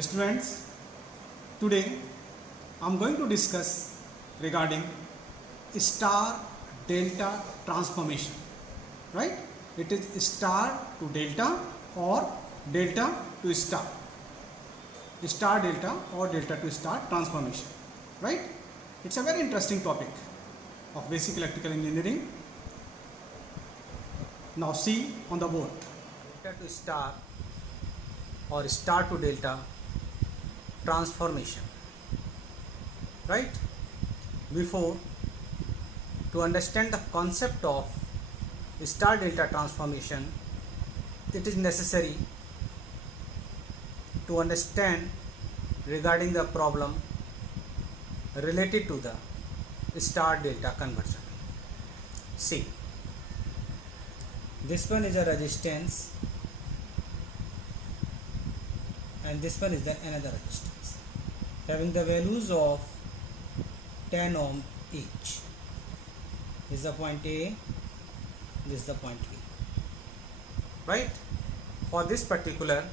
Students, today I am going to discuss regarding star delta transformation. Right? It is star to delta or delta to star. Star delta or delta to star transformation. Right? It's a very interesting topic of basic electrical engineering. Now see on the board. Delta to star or star to delta transformation. Right? Before, to understand the concept of star delta transformation, it is necessary to understand regarding the problem related to the star delta conversion. See, this one is a resistance and this one is the another resistance having the values of 10 ohm each. This is the point A, this is the point B. Right? For this particular,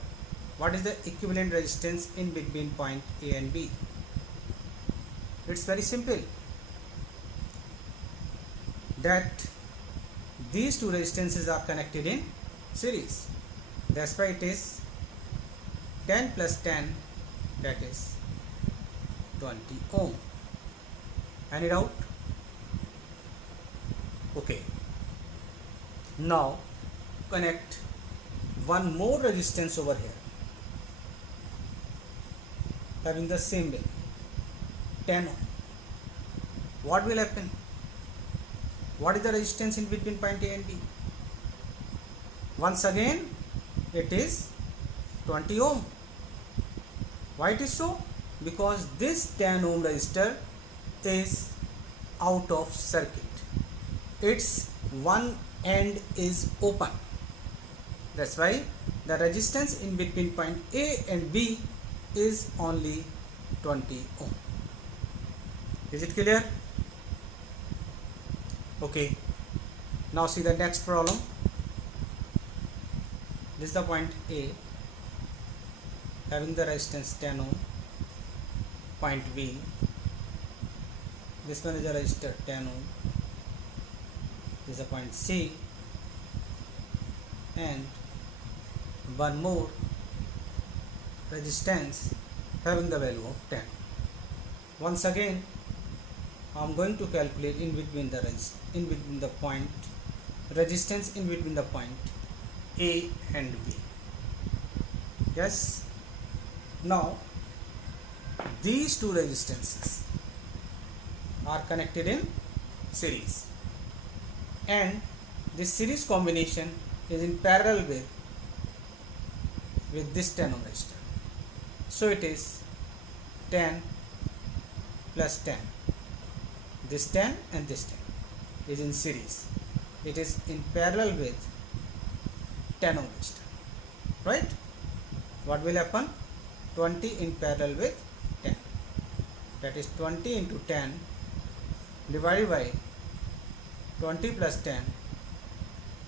what is the equivalent resistance in between point A and B? It's very simple, that these two resistances are connected in series. That's why it is 10 plus 10, that is 20 ohm. Any doubt? Okay. Now connect one more resistance over here having the same value 10 ohm. What will happen? What is the resistance in between point A and B? Once again it is 20 ohm. Why it is so? Because this 10 ohm resistor is out of circuit. Its one end is open. That's why the resistance in between point A and B is only 20 ohm. Is it clear? Okay. Now see the next problem. This is the point A having the resistance 10 ohm. Point B, this one is a resistor 10 ohm. This is a point C, and one more resistance having the value of 10. Once again, I am going to calculate in between the point resistance in between the point A and B. Yes. Now these two resistances are connected in series, and this series combination is in parallel with this 10 ohm resistor. So it is 10 plus 10. This 10 and this 10 is in series. It is in parallel with 10 ohm resistor. Right? What will happen? 20 in parallel with 10. That is 20 into 10 divided by 20 plus 10,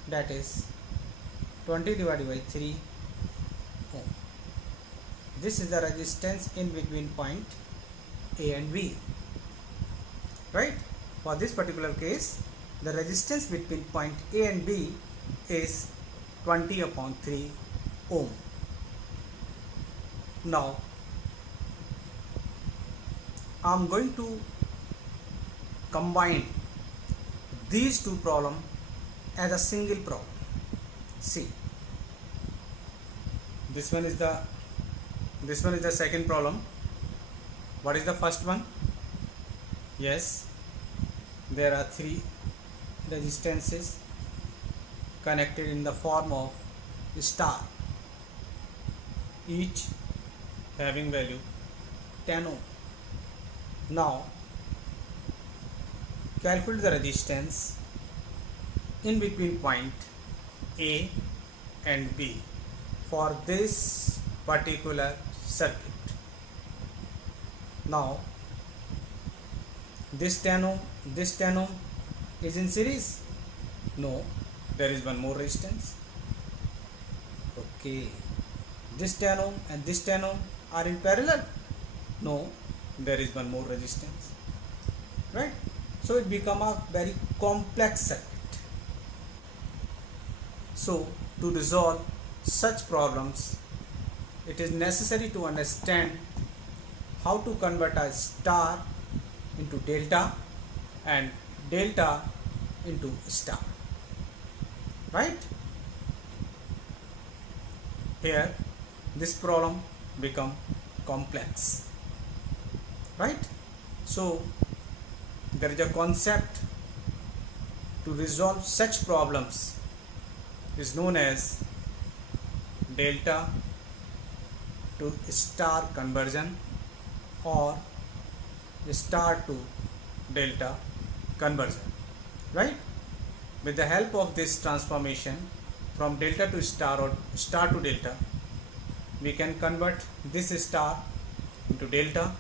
that is 20 divided by 3 ohm. This is the resistance in between point A and B. Right? For this particular case, the resistance between point A and B is 20 upon 3 ohm. Now I am going to combine these two problems as a single problem. See, this one is the second problem. What is the first one? Yes, there are three resistances connected in the form of star, each having value 10 ohm. Now calculate the resistance in between point A and B for this particular circuit. Now this 10 ohm is in series? No, there is one more resistance. Okay, this 10 ohm and this 10 ohm are in parallel? No, there is one more resistance, right? So it become a very complex circuit. So to resolve such problems, it is necessary to understand how to convert a star into delta and delta into star, right? Here this problem become complex, right? So there is a concept to resolve such problems is known as delta to star conversion or star to delta conversion, right? With the help of this transformation from delta to star or star to delta, we can convert this star into delta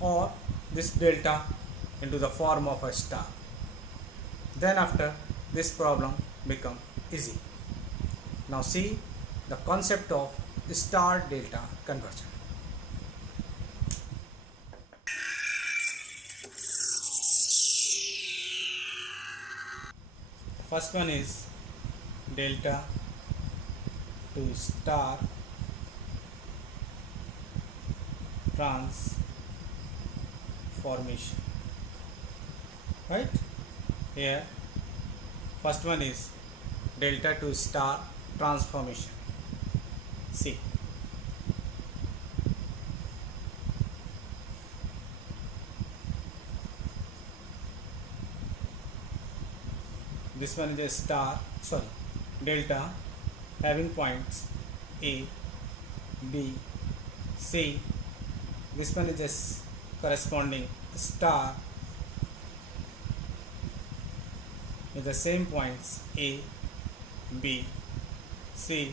or this delta into the form of a star. Then after, this problem become easy. Now see the concept of star delta conversion. First one is delta to star transformation, right? Here first one is delta to star transformation. See, this one is a delta having points A, B, C. This one is a corresponding star with the same points A, B, C,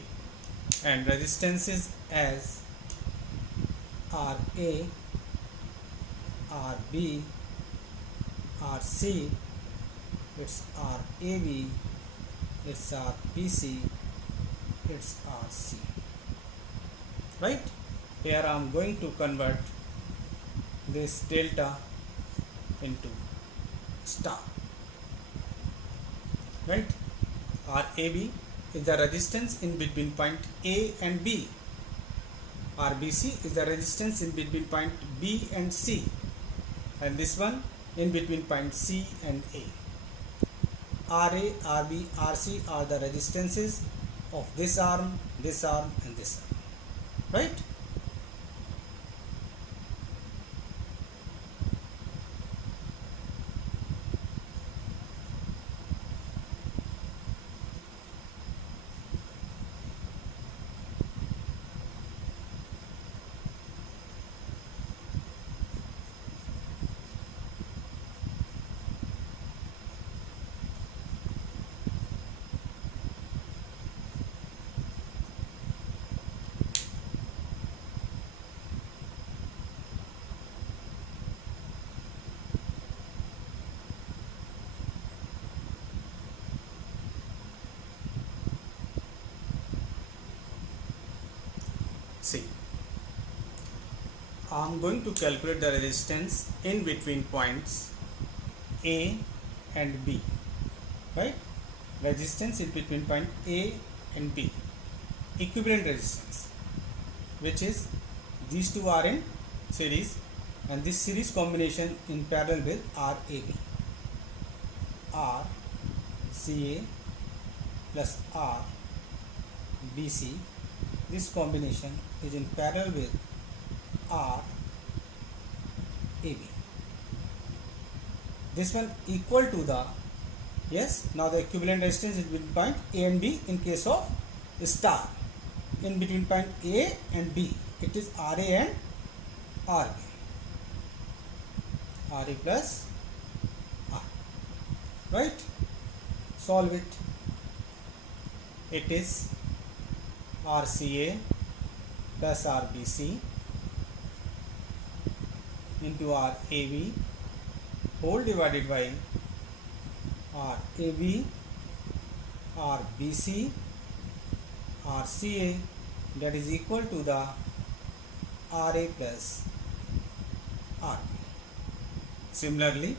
and resistances as RA, RB, RC, it's RAB, it's RBC, it's RC, right? Here I am going to convert this delta into star, right? RAB is the resistance in between point A and B. RBC is the resistance in between point B and C, and this one in between point C and A. RA, RB, RC are the resistances of this arm, and this arm, right? See, I am going to calculate the resistance in between points A and B, right? Resistance in between point A and B, equivalent resistance, which is these two are in series and this series combination in parallel with RAB. RCA plus RBC, this combination is in parallel with RAB. This one equal to the, yes, now the equivalent resistance is between point A and B in case of star. In between point A and B, it is RA and RB. RA plus R, right? Solve it. It is RCA plus RBC into RAB whole divided by RAB, RBC, RCA, that is equal to the RA plus RB. Similarly,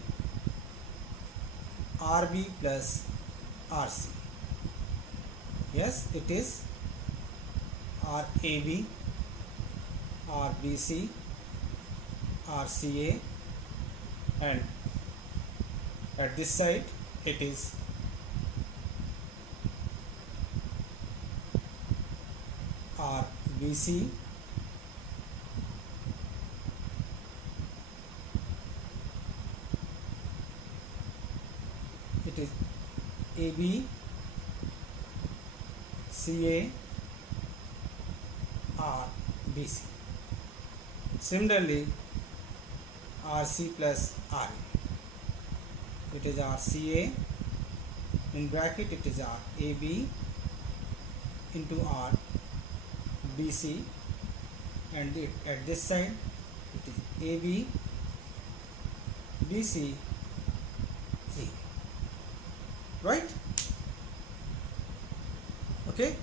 RB plus RC. Yes, it is RAB, RBC, RCA, and at this side it is RBC, it is AB, CA, RBC. Similarly, RC plus RA, it is RCA, in bracket it is RAB into RBC, and at this side it is AB, BC, C. Right? Okay,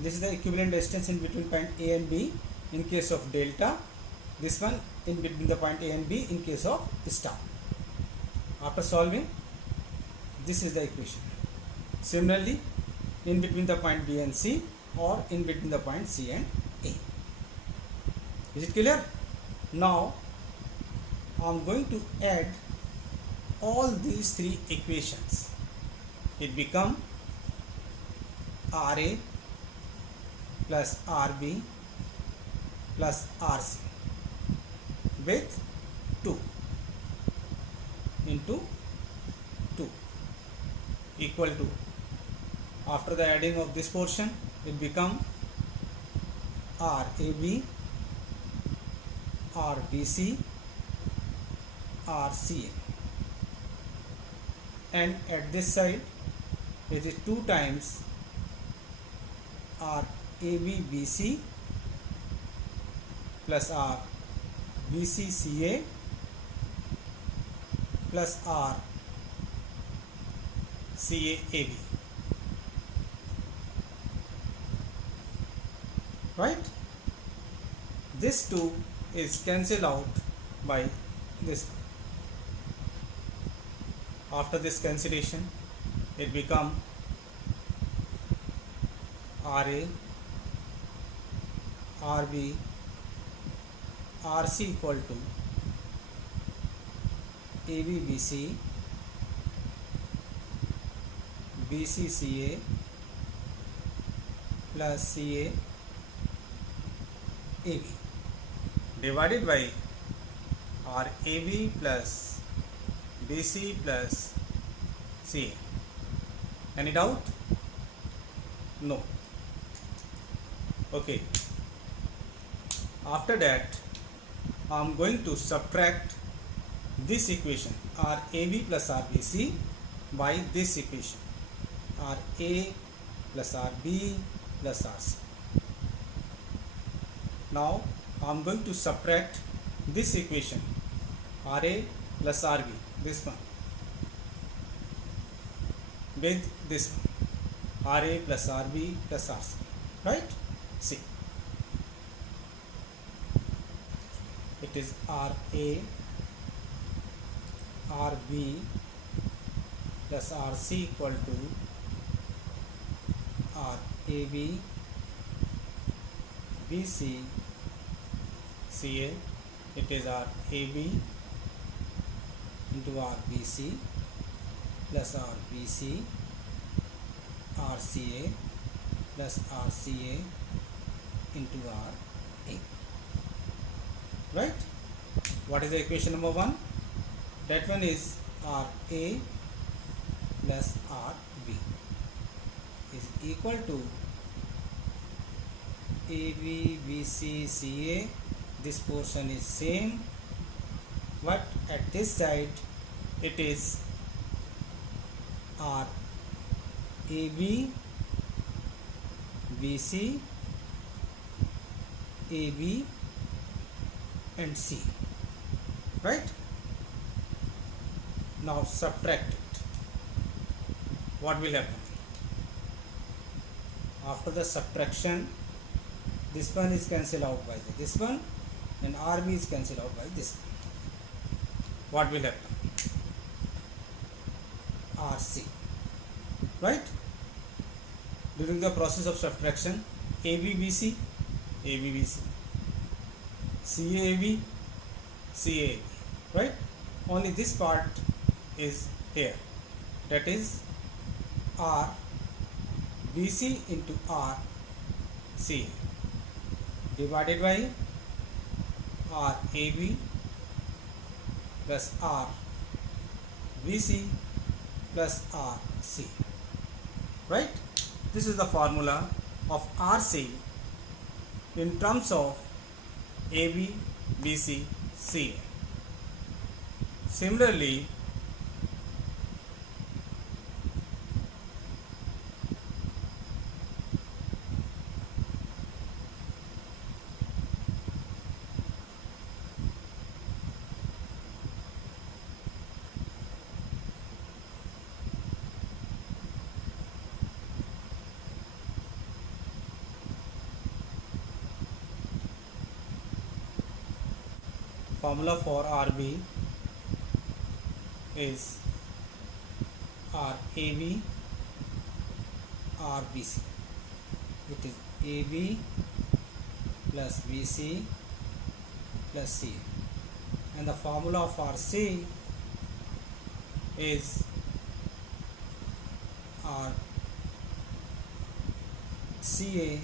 this is the equivalent distance in between point A and B in case of delta, this one in between the point A and B in case of star. After solving, this is the equation. Similarly, in between the point B and C, or in between the point C and A. Is it clear? Now I am going to add all these three equations. It become RA plus RB plus RC with 2 into 2 equal to, after the adding of this portion, it become RAB, RBC, RCA, and at this side it is 2 times RABBC plus RBCCA plus RCAAB. Right? This 2 is cancelled out by this. After this cancellation, it become RA, RB, RC equal to ABBC, BCCA plus CAAB divided by RAB plus BC plus CA. Any doubt? No. Okay. After that, I am going to subtract this equation RAB plus RBC by this equation RA plus RB plus RC. Now I am going to subtract this equation RA plus RB, this one, with this one RA plus RB plus RC. Right? See, it is RA, RB plus RC equal to RAB, BC, CA. It is RAB into RBC plus RBC, RCA plus RCA into RA. Right? What is the equation number 1? That one is RA plus RB is equal to AB, BC, CA. This portion is same, but at this side it is RAB, BC, AB and C. Right? Now subtract it. What will happen? After the subtraction, This one is cancelled out by this one, and RB is cancelled out by this one. What will happen? RC, right? During the process of subtraction, ABBC, ABBC, CAAB, CAAB, right? Only this part is here, that is RBC into RCA divided by RAB plus RBC plus RC, right? This is the formula of RC in terms of AB, BC, CA. Similarly, formula for RB is RAB RBC. It is AB plus BC plus C, and the formula of RC is RCA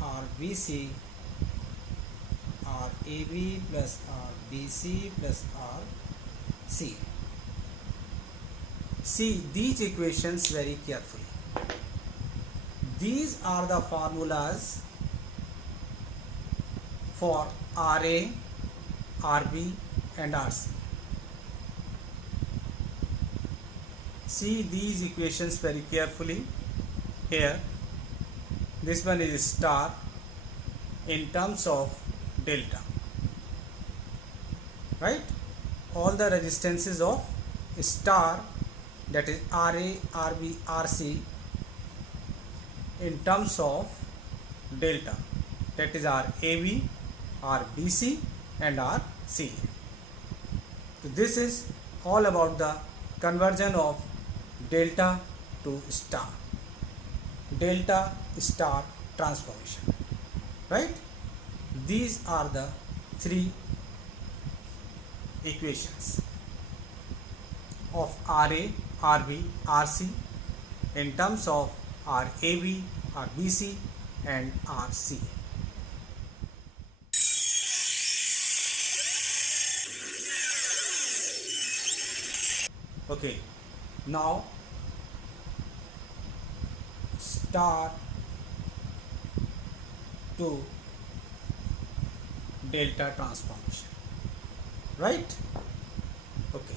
RBC RAB plus RBC plus RC. See these equations very carefully. These are the formulas for RA, RB and RC. See these equations very carefully. Here this one is star in terms of delta, right? All the resistances of star, that is RA, RB, RC, in terms of delta, that is RAB, RBC and RCA. So this is all about the conversion of delta to star, delta star transformation, right? These are the three equations of RA, RB, RC in terms of RAB, RBC and RC. Okay, now star to delta transformation, right? Okay.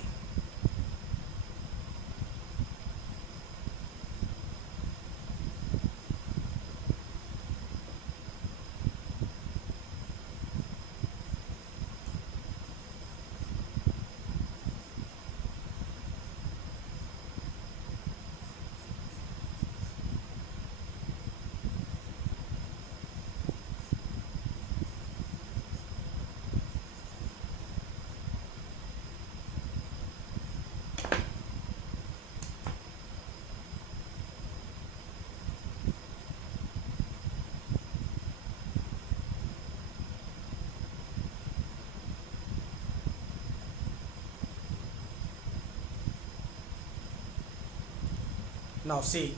Now see,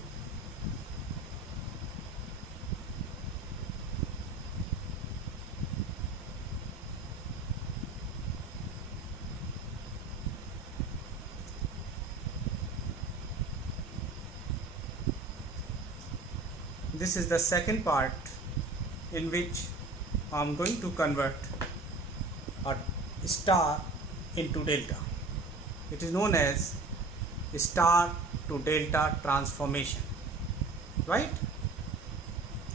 this is the second part in which I am going to convert a star into delta. It is known as star to delta transformation, right?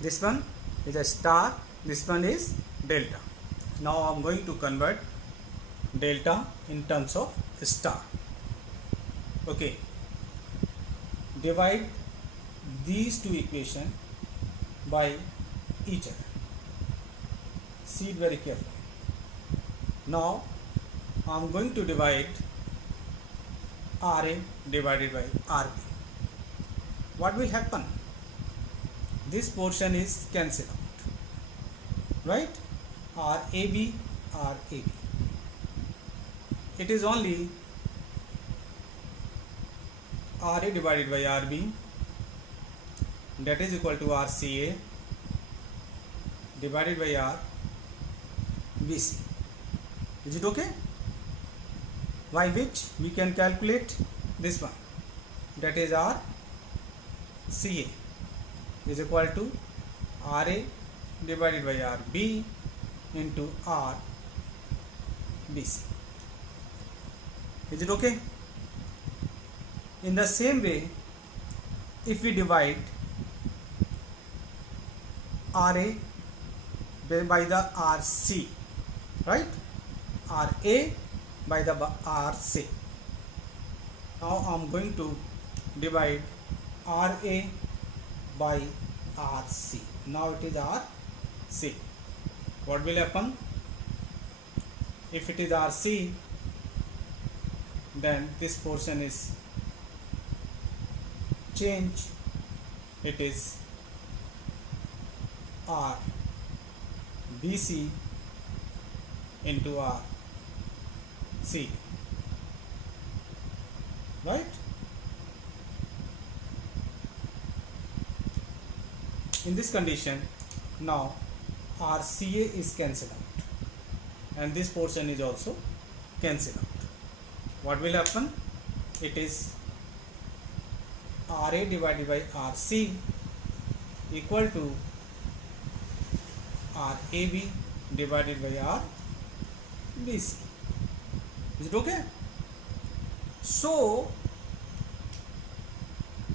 This one is a star, this one is delta. Now I am going to convert delta in terms of star. Okay, divide these two equations by each other. See it very carefully. Now I am going to divide RA divided by RB. What will happen? This portion is cancelled out, right? RAB, RAB. It is only RA divided by RB, that is equal to RCA divided by RBC. Is it okay? By which we can calculate this one, that is RCA is equal to RA divided by RB into RBC. Is it okay? In the same way, if we divide RA by the RC, right? RA by the RC. Now I am going to divide RA by RC. Now it is RC. What will happen? If it is RC, then this portion is change. It is RBC into RC, right? In this condition, now RCA is cancelled out and this portion is also cancelled out. What will happen? It is RA divided by RC equal to RAB divided by RBC. Is it okay? So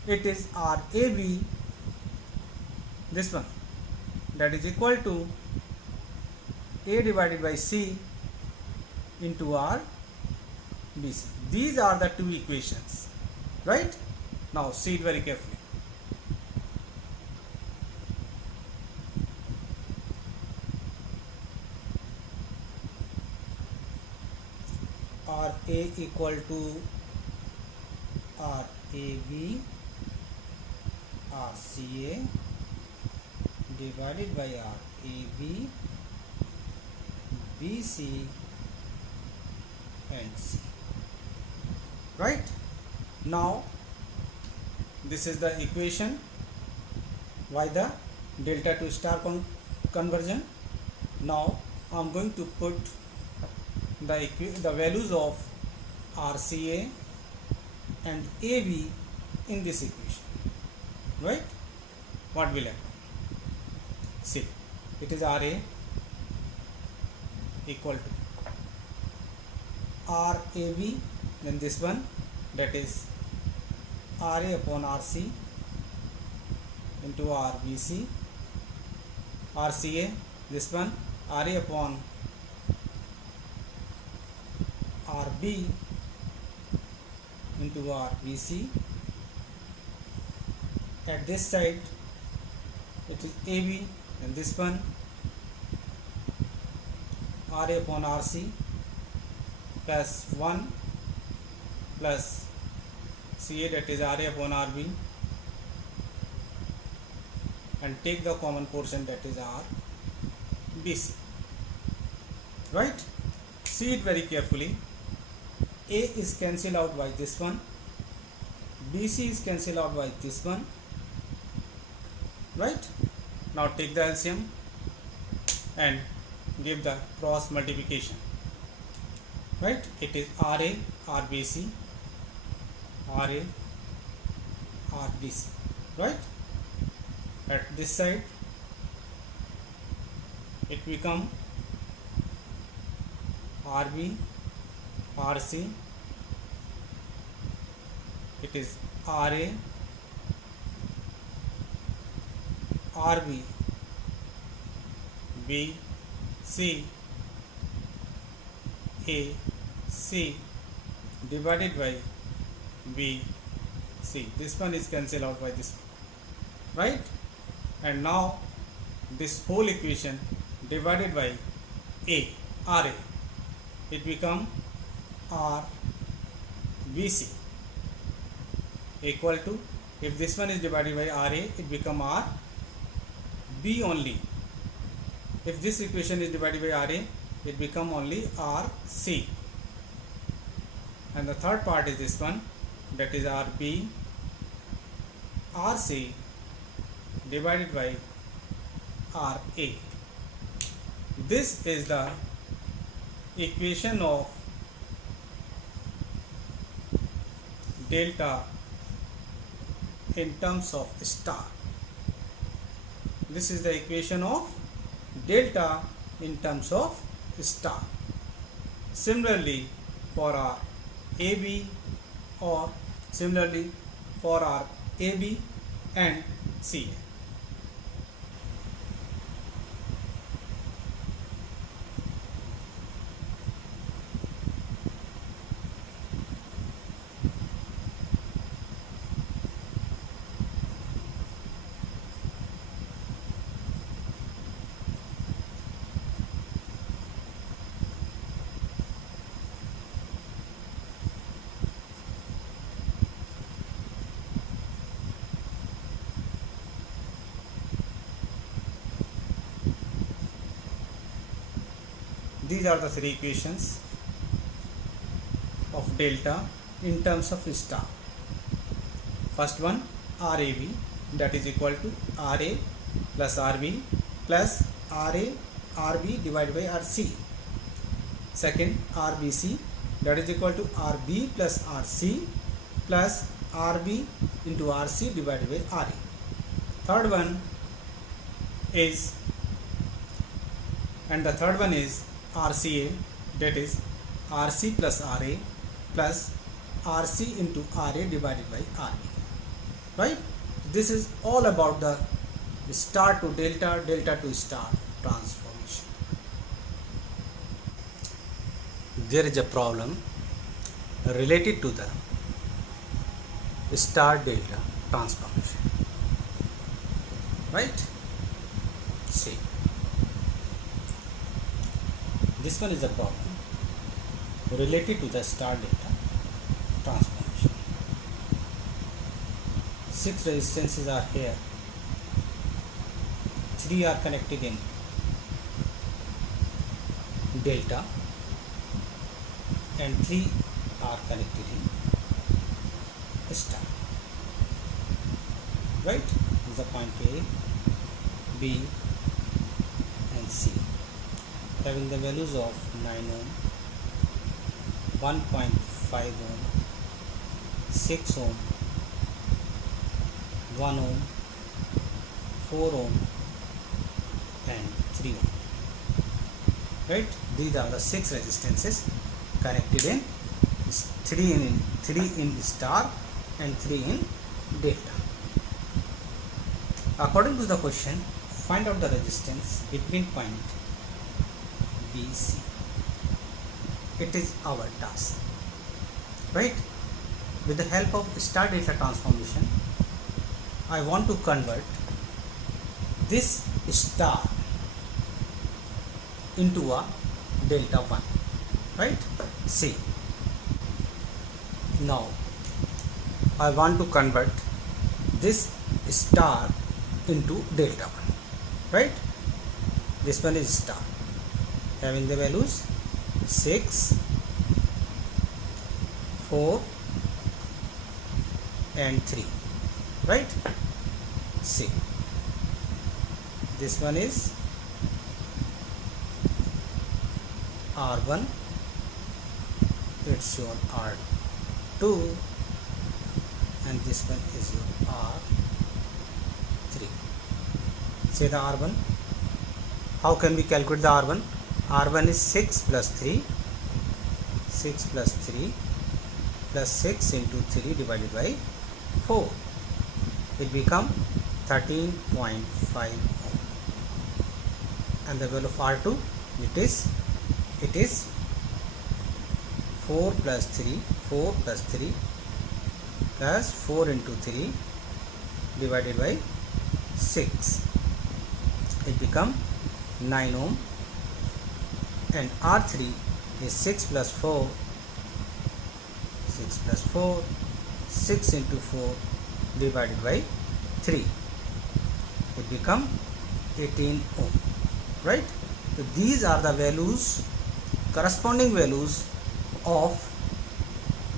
it is RAB, this one, that is equal to A divided by C into RBC. These are the two equations, right? Now see it very carefully. RA equal to RAB RCA divided by RAB BC and C, right? Now this is the equation. Why the delta to star conversion? Now I am going to put the values of RCA and AB in this equation, right? What will happen? See, it is RA equal to RAB, then this one, that is RA upon RC into RBC, RCA, this one, RA upon RB into RBC. At this side it is AB, and this one RA upon RC plus 1 plus CA, that is RA upon RB, and take the common portion, that is RBC, right? See it very carefully. A is cancelled out by this one, BC is cancelled out by this one, right? Now take the LCM and give the cross multiplication, right? It is RA RBC, RA RBC, right? At this side it become RB RC, it is RA RB B C A C divided by B C. This one is cancelled out by this one, right? And now this whole equation divided by A, RA, it become RBC equal to, if this one is divided by RA, it become RB only. If this equation is divided by RA, it become only RC. And the third part is this one, that is RB, RC divided by RA. This is the equation of delta in terms of star. This is the equation of delta in terms of star. Similarly for our AB, or similarly for our AB and CA. These are the three equations of delta in terms of star. First one, RAB, that is equal to RA plus RB plus RA RB divided by RC. Second, RBC, that is equal to RB plus RC plus RB into RC divided by RA. Third one is, and the third one is RCA, that is RC plus RA plus RC into RA divided by RB. Right? This is all about the star to delta, delta to star transformation. There is a problem related to the star delta transformation. Right? See. This one is a problem related to the star delta transformation. 6 resistances are here. 3 are connected in delta and 3 are connected in star. Right? This is the point A, B and C, having the values of 9 ohm, 1.5 ohm, 6 ohm, 1 ohm, 4 ohm and 3 ohm. Right? These are the 6 resistances connected in 3 in star and 3 in delta. According to the question, find out the resistance between point BC. It is our task. Right? With the help of star delta transformation, I want to convert this star into a delta 1. Right? See. Now I want to convert this star into delta 1. Right? This one is star, having the values 6, 4 and 3. Right? See, this one is R1, it's your R2, and this one is your R3. Say the R1. How can we calculate the R1? R1 is 6 plus 3, 6 plus 3 plus 6 into 3 divided by 4. It become 13.5 ohm. And the value of R2, it is 4 plus 3 plus 4 into 3 divided by 6. it become 9 ohm, and R3 is 6 plus 4, 6 into 4 divided by 3, it become 18 ohm, right? So these are the values, corresponding values of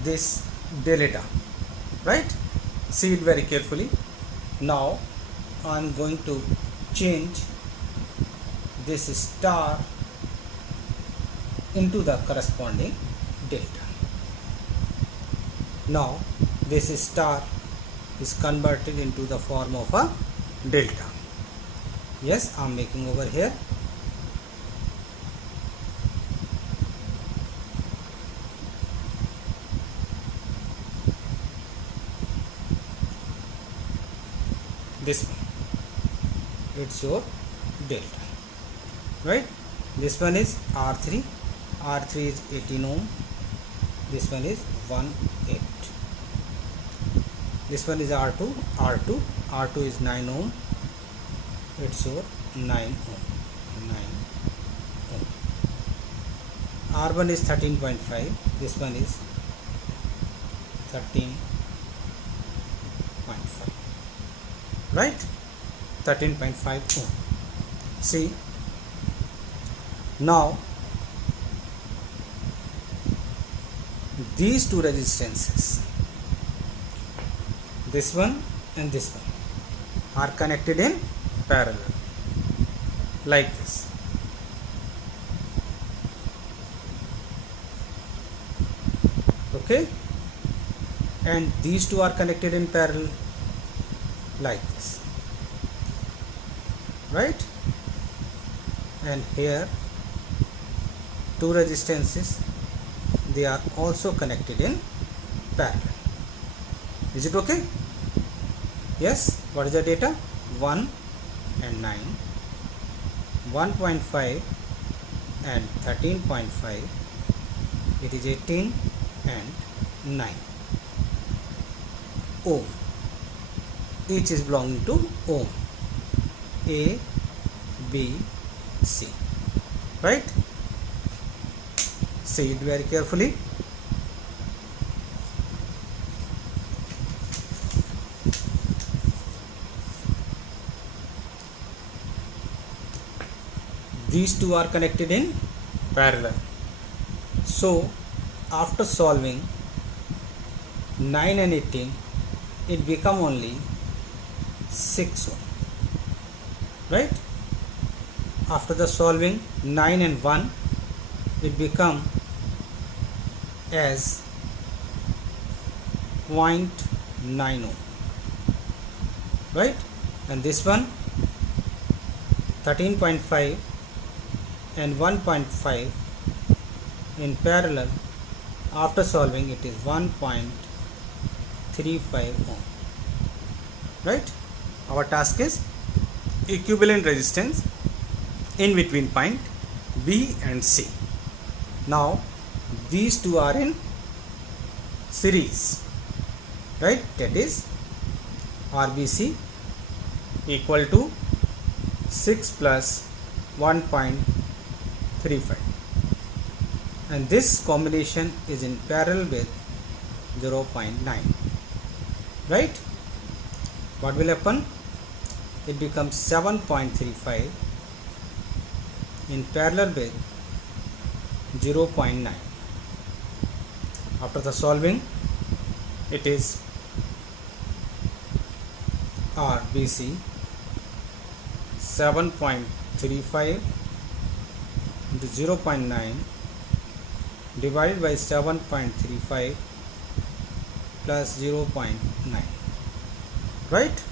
this delta, right? See it very carefully. Now I am going to change this star into the corresponding delta. Now this star is converted into the form of a delta. Yes, I am making over here. This one, it's your delta, right? This one is R3 is 18 ohm, this one is 1/8. This one is R2 is 9 ohm, it's your 9 ohm. R1 is 13.5, this one is 13.5, right? 13.5 ohm. See, now these two resistances, this one and this one, are connected in parallel like this. Okay, and these two are connected in parallel like this, right? And here two resistances, they are also connected in parallel. Is it okay? Yes. What is the data? 1 and 9, 1.5 and 13.5, it is 18 and 9 ohm. Each is belonging to ohm. A, B, C, right? See it very carefully. These two are connected in parallel. So after solving 9 and 18, it become only 6 ohm, right? After the solving 9 and 1, it become as 0.9 ohm, right? And this one 13.5 and 1.5 in parallel, after solving it is 1.35 ohm, right? Our task is equivalent resistance in between point B and C. Now these two are in series, right? That is RBC equal to 6 plus 1.35, and this combination is in parallel with 0.9, right? What will happen? It becomes 7.35 in parallel with 0.9. After the solving, it is RBC 7.35 into 0.9 divided by 7.35 plus 0.9, right?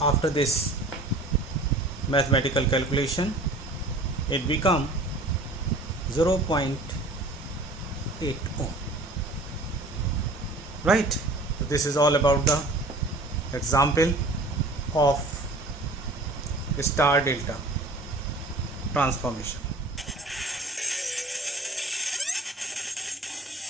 After this mathematical calculation, it become 0.8 ohm, right? So this is all about the example of star delta transformation.